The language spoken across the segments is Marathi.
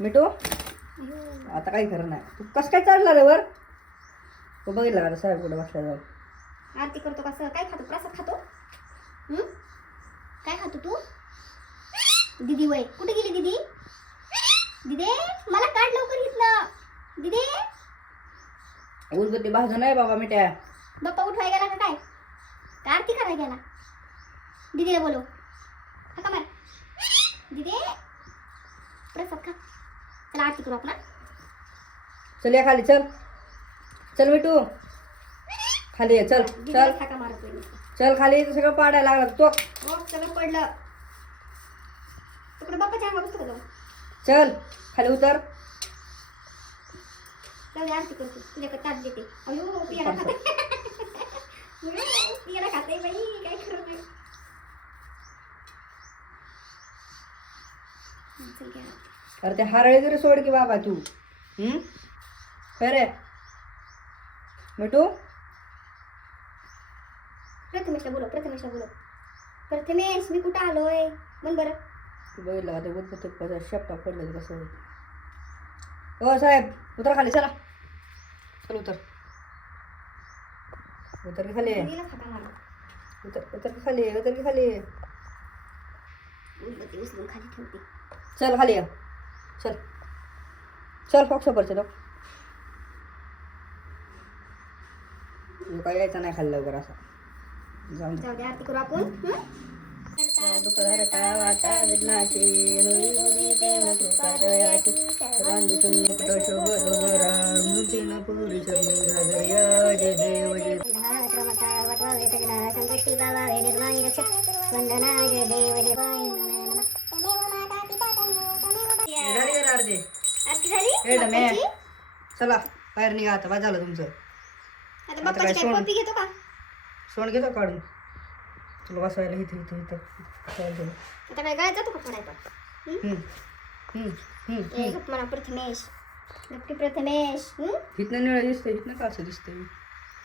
मिठू. आता काही खरं नाही. तू कसं काय चढला रे वर? तू बघितला का साहेब कुठे बसला जाऊ आरती करतो कसं काय खातो? प्रसाद खातो? काय खातो तू? दिदी वय. कुठे गेली दिदी? दिदे मला काढ लवकर घेतलं दिदे. उदबत्ती भाजून नाही बाबा मिठ्या. बाप्पा उठवाय गेला का काय? का आरती करायला गेला? दिदीला बोलो हा मार? दिदे. प्रसाद खा. चला आरती करू आपण हा? चल या खाली चल. चल मिठू खाली ये चल चल. चल खाली इथं सगळं पाडायला लागला तो. हो सगळं पडलं. तिकडे बाप्पाच्या अंगा बसतो का जाऊ चल खाली उतर. जाऊ दे आरती करतो. तुझ्याकडे ताट देते. अयो पियाला खाते. पियाला खाते बाई काय खरं नाही हं, चल घ्या अरे ते हरळे जरी सोड की बाबा तू. हम्म? खरे मिठू? प्रथमेशला बोलो प्रथमेशला बोलो प्रथमेश मी कुठं आलोय? म्हण बरं. तू बघितलं का ते उदबत्ती कसं शेपटा पडलं कसं हो साहेब उतर खाली चला. चल उतर. उतर की खाली. उतर उतर की खाली उतर की खाली. उचलून खाली ठेवते. चल खाली ये. चल चल फॉक्स परचे लोक काय यायचं नाही खाल्लं लवकर असा जाऊन दे. जाऊ दे आरती करू आपण हं? दुःखहरता वाचा विघ्नाची झाली का अर्धे आरती झाली? ए, डमे. बाप्पाची? चला बाहेर निघा आता काय झालं तुमचं. आता बाप्पाची काय घेतो का? सोंड घेतो काढून? तुला बसायला इथं इथं इथं. चालतं. आता काय जातो का हम्म. हम्म. हम्म. ए गप्प म्हणा प्रथमेश. नक्की प्रथमेश? इथनं निळं दिसतंय इथनं का असं दिसतंय.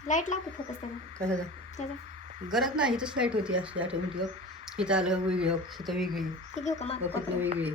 लाइट लावतो फोकस त्याला. त्याचा. गरज नाही इथंच लाइट होती अशी ऑटोमॅटिक इथं आलं वेगळी इथं वेगळी. ते घेऊ का मग? वेगळी.